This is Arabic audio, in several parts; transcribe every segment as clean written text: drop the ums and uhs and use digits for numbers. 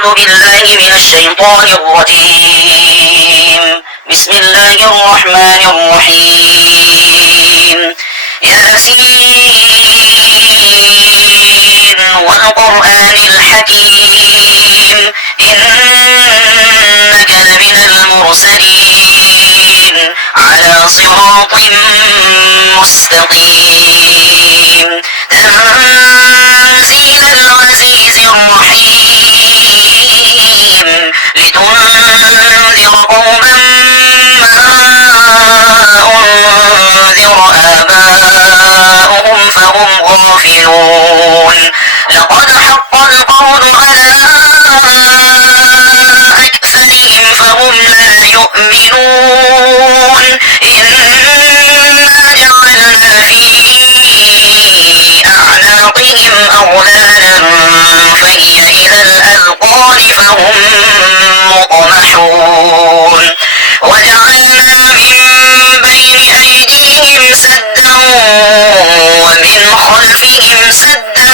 أعوذ بالله من الشيطان الرجيم. بسم الله الرحمن الرحيم. ياسين والقرآن الحكيم إنك لمن المرسلين على صراط مستقيم تنزيل العزيز الرحيم لتنذر قوما ما أنذر آباؤهم فهم غافلون لقد حق القول على أكثرهم فهم لا يؤمنون إنا جعلنا في أعناقهم أغلالا فهي إلى الأذقان فهم مقمحون وجعلنا من بين أيديهم سدا ومن خلفهم سدا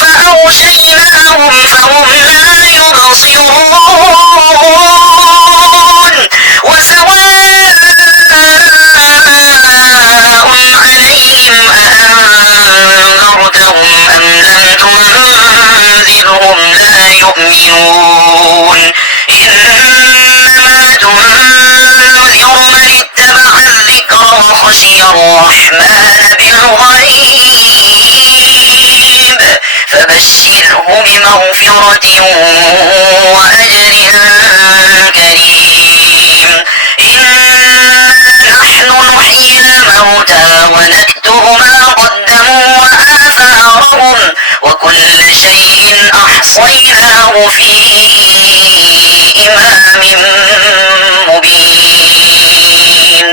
فأغشيناهم فهم لا يبصرون وسواء عليهم أأنذرتهم أم لم تنذرهم لا يؤمنون إنما تنذر من اتبع الذكر وخشي الرحمن بالغيب فبشره بمغفرة وأجر كريم إنا نحن نحيي الموتى ونكتب ما قدموا وآثارهم وكل شيء أحصيناه في إمام مبين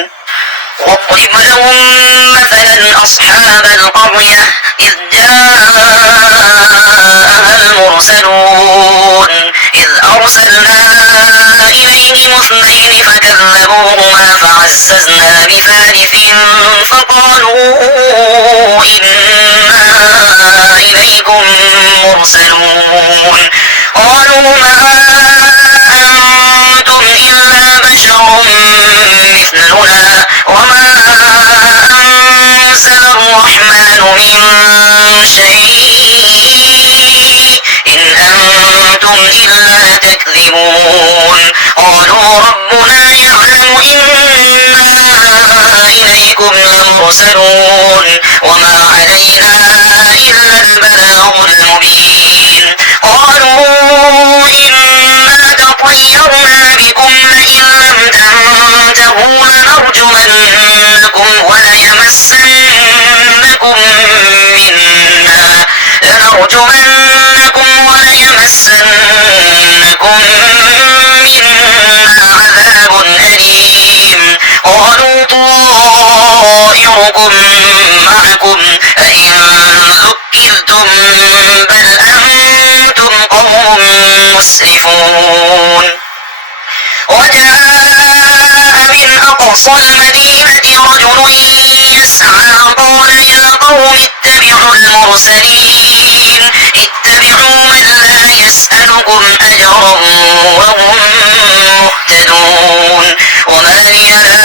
واضرب لهم مثلا أصحاب القرية إذ جاءها المرسلون إذ أرسلنا إليهم اثنين فكذبوهما فعززنا بثالث فقالوا إنا إليكم مرسلون قالوا ما أنتم إلا بشر مثلنا وما أنزل الرحمن من شيء إن أنتم إلا تكذبون قالوا ربنا يعلم إنا إليكم لمرسلون وما علينا إلا البلاغ المبين قالوا إنا تطيرنا بكم لئن لم تنتهوا لنرجمنكم وليمسنكم منا عذاب أليم قالوا طائركم معكم أئن ذكرتم بل أنتم قوم مسرفون وجاء من أقصى المدينة رجل يسعى قال يا قوم اتبعوا المرسلين اتبعوا من لا يسألكم أجرا وهم مهتدون وما لي لا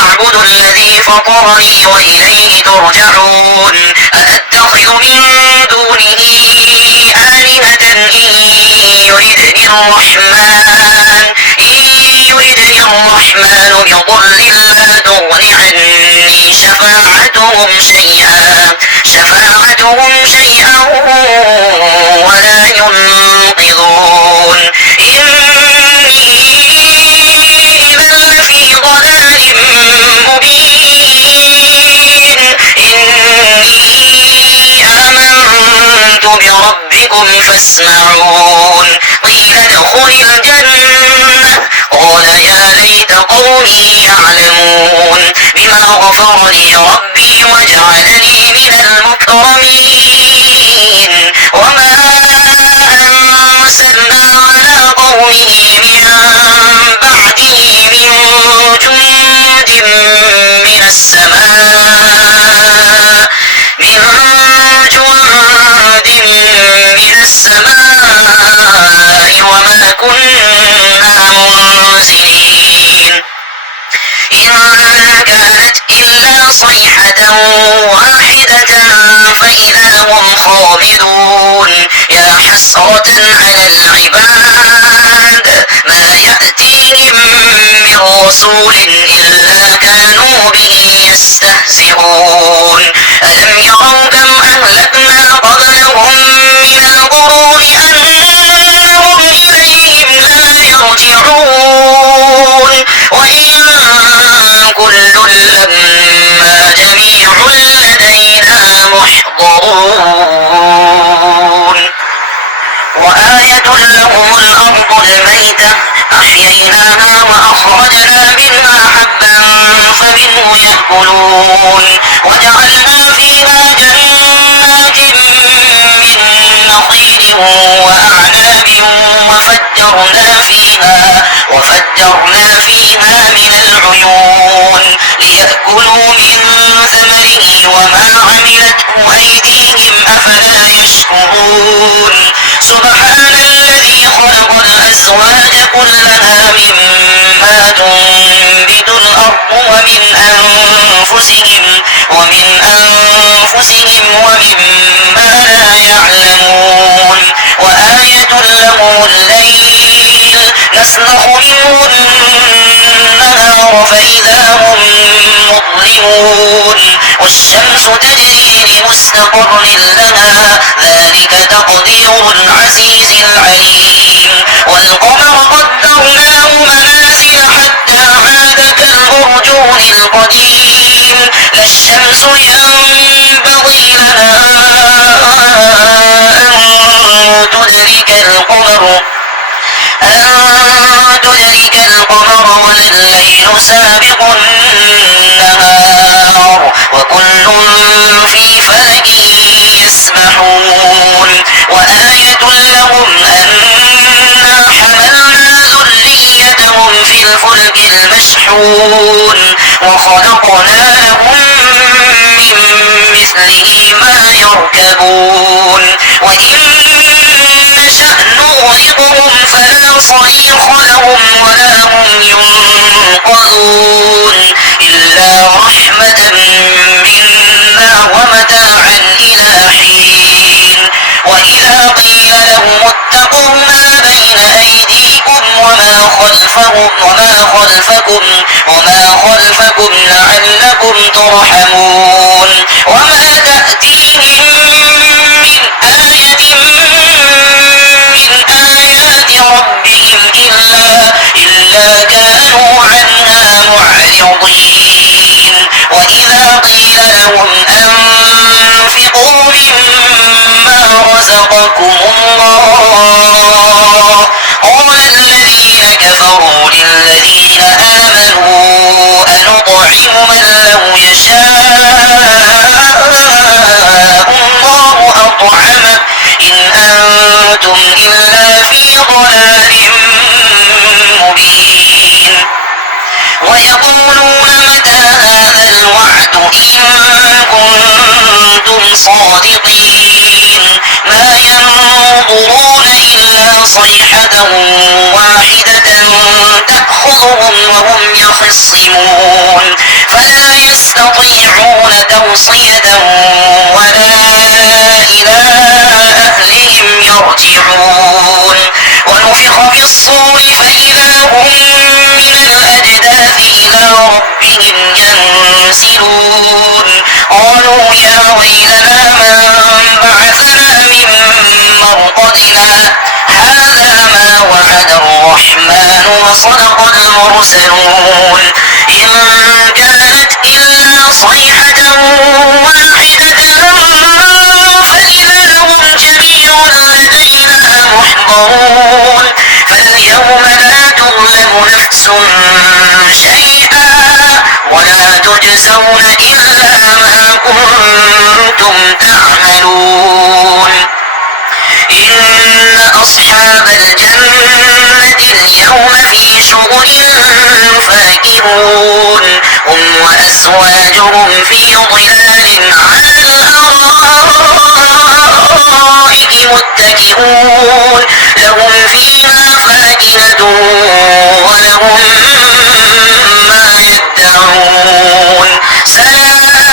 أعبد الذي فطرني وإليه ترجعون أأتخذ من دونه آلهة إن يردني الرحمن بضر لا تغن عني شفاعتهم شيئا ولا ينقذون إني إذا لفي ضلال مبين إني آمنت بربكم فاسمعون قيل ادخل الجنة قال يا ليت قومي يعلمون بما غفر لي ربي وجعلني من المكرمين وما أرسلنا على قومه من بعده من جند من السماء صيحة واحدة فإذا هم خامدون يا حسرة على العباد ما يأتيهم من رسول إلا كانوا به يستهزئون ألم يروا كم أهلكنا قبلهم من القرون أنهم إليهم لا يرجعون وإن كل لما جميع لدينا محضرون وآية لهم الأرض الميتة أحييناها وأخرجنا منها حبا فمنه يأكلون وجعلنا فيها جنات من نخيل وأعناب وفجرنا فيها من العيون ليأكلوا من ثمره وما عملته أيديهم أفلا يشكرون سبحان الذي خلق الأزواج كلها مما تنبت الأرض ومن أنفسهم ومما لا يعلمون وآية لهم الليل نسلخ منه النهار فإذا هم مظلمون والشمس تجري لمستقر لها ذلك تقدير العزيز العليم والقمر قدرناه منازل حتى عاد كالأرجون القديم لا الشمس ينبغي لها أن تدرك القمر ولا الليل سابق النهار وكل في فلك يسبحون وآية لهم أنا حملنا ذريتهم في الفلك المشحون وخلقنا لهم من مثله ما يركبون وإن نشأ نغرقهم فلا صريخ لهم ولا هم ينقذون إلا رحمة منا ومتاعا إلى حين وإذا قيل لهم اتقوا ما بين أيديكم وما خلفكم لعلكم ترحمون وما تأتيهم من آية من آيات ربهم إلا كانوا عنها معرضين وإذا قيل لهم أنفقوا مما رزقكم الله قال الذين كفروا للذين آمنوا أنطعم من لو يشاء الله أطعمه إن أنتم إلا في ضلال مبين ويقولون متى هذا الوعد إن كنتم صادقين ما ينظرون إلا صيحة واحدة تأخذهم وهم يخصمون فلا يستطيعون توصية ولا إلى أهلهم يرجعون ونفخ في الصور فإذا هم من الأجداث إلى ربهم ينسلون قالوا يا ويلنا من بعثنا من مرقدنا هذا ما وعد الرحمن وصدق المرسلون إن كانت إلا صيحة واحدة فإذا هم جميع لدينا محضرون فاليوم لا تظلم نفس شيئا ولا تجزون إلا ما كنتم تعملون إن أصحاب الجنة اليوم في شغل فاكهون هم وأزواجهم في ظلال على الأرائك متكئون لهم فيها فاكهة ولهم ما يدعون ساء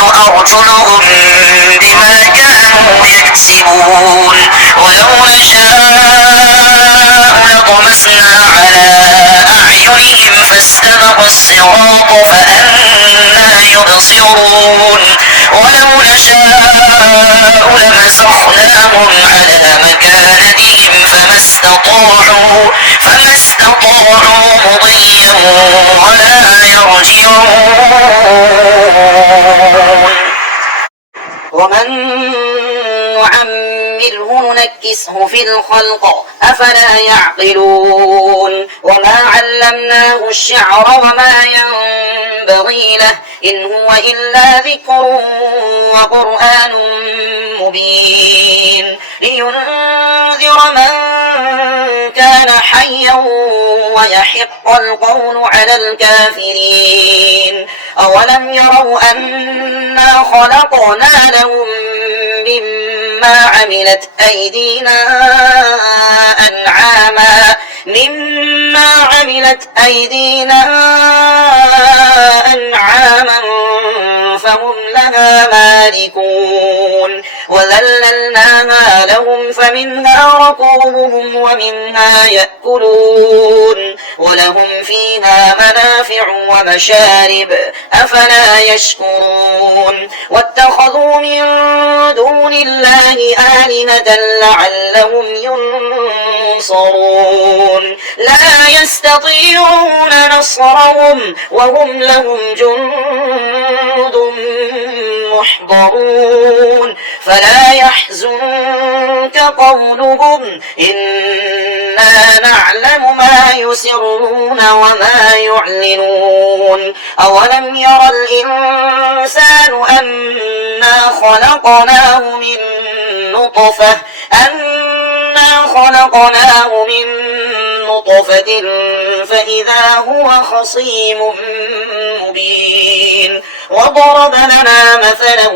أرجلهم بما كانوا يكسبون ولو نشاء لطمسنا على أعينهم فاستبقوا الصراط فأنى يبصرون ولو نشاء لمسخناهم على مكانتهم فما استطاعوا مضيا ولا يرجعون ومن نعمره ننكسه في الخلق أفلا يعقلون وما علمناه الشعر وما ينبغي له إن هو إلا ذكر وقرآن مبين لينذر من كان حيا ويحق القول على الكافرين أولم يروا أنا خلقنا لهم مما عملت أيدينا أنعاما فهم لها مالكون وذللناها لهم فمنها ركوبهم ومنها يأكلون ولهم فيها منافع ومشارب أفلا يشكرون واتخذوا من دون الله آلهة لعلهم ينصرون لا يستطيعون نصرهم وهم لهم جند محضرون فلا يحزنك قولهم إنا نعلم ما يسرون وما يعلنون أولم ير الإنسان أنا خلقناه من نطفة فإذا هو خصيم مبين وضرب لنا مثلا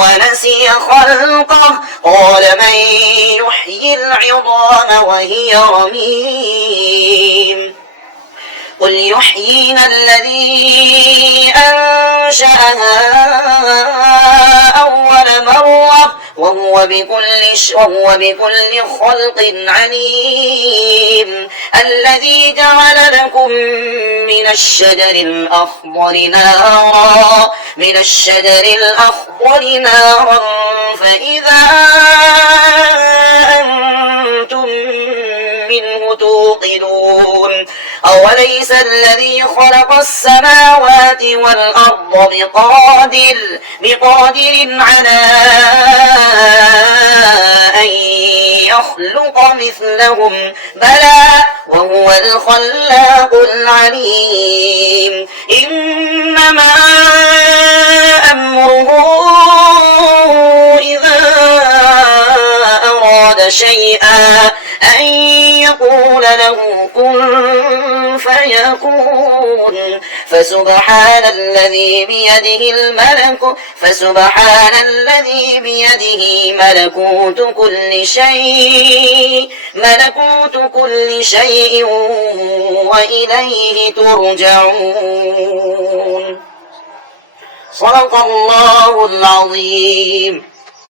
ونسي خلقه قال من يحيي العظام وهي رميم قل يحيينا الذي أنشأها أول مرة وهو بكل خلق عليم الذي جعل لكم من الشجر الأخضر نارا فإذا أنتم منه توقدون أوليس الذي خلق السماوات والأرض بقادر على أن يخلق مثلهم بلى وهو الخلاق العليم إنما أمره إذا أراد شيئا أن يقول له كن فيكون فسبحان الذي بيده ملكوت كل شيء وإليه ترجعون صدق الله العظيم.